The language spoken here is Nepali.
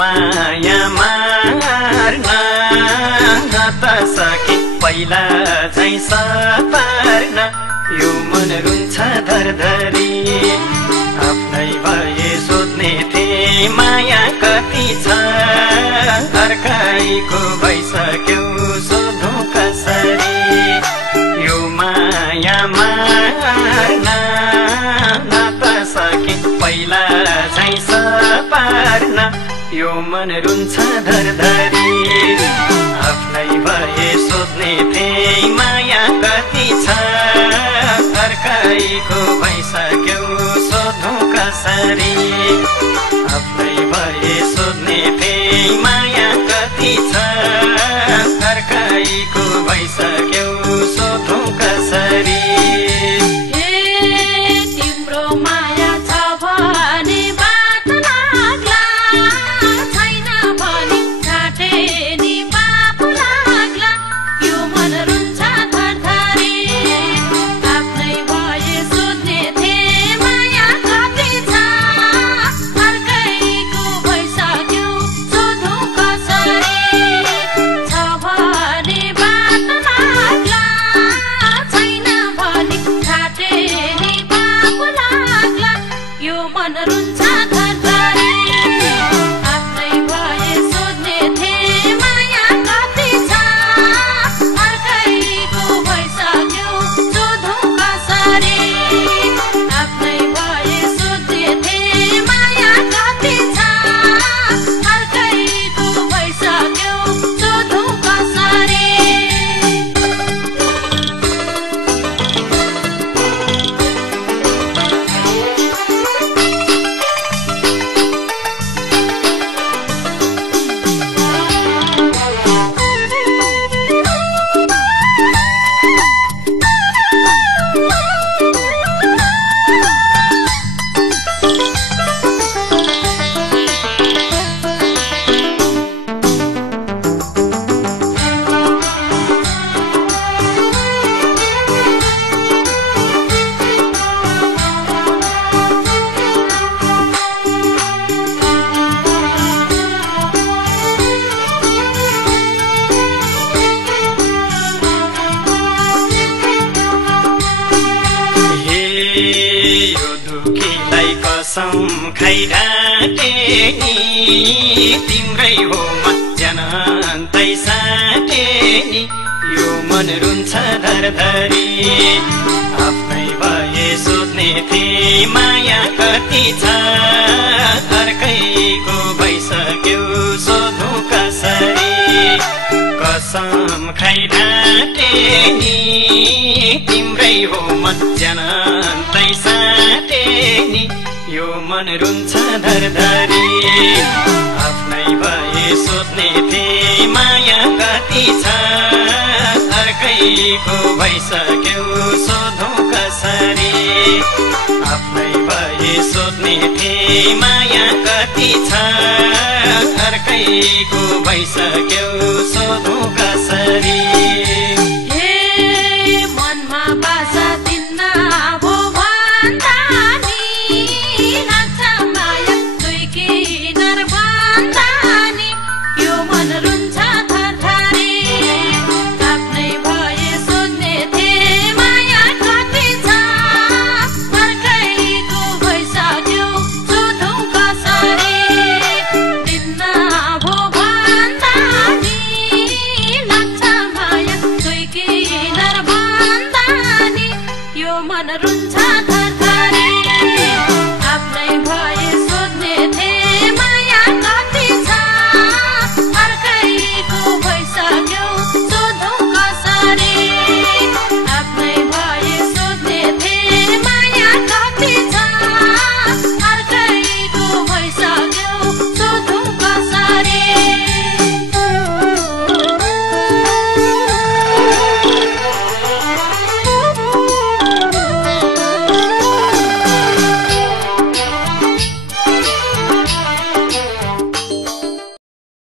माया मार्न त सके पहिला झैं सतार्न यो मन रुन्छ धरधरी आफ्नै भए सोध्ने थिए माया कति छ अर्कैको भइसक्यो सोधौँ कसरी यो माया मार्न त सके पहिला झैं सपार्न यो मन रुन्छ धरधरी आफ्नै भए सोध्ने थिए माया कति छ अर्कैको भइसक्यो सोधौँ कसरी आफ्नै भए सोध्ने थिए माया कति छ अर्कैको भइसक्यो सोधौँ कसरी कसम खाइराटे नि तिम्रै हो मज्जनन्तै साटे नि यो मन रुन्छ धरधरी आफ्नै भए सोध्ने थिए माया कति छ अर्कैको भइसक्यो सोधौँ कसरी कसम खाइराटे नि तिम्रै हो मज्जनन्तै साटे नि यो मन रुन्छ धरधरी आफ्नै भए सोध्ने थिए माया कति छ अर्कैको भइसक्यो सोधौँ कसरी आफ्नै भए सोध्ने थिए माया कति छ अर्कैको भइसक्यो सोधौँ कसरी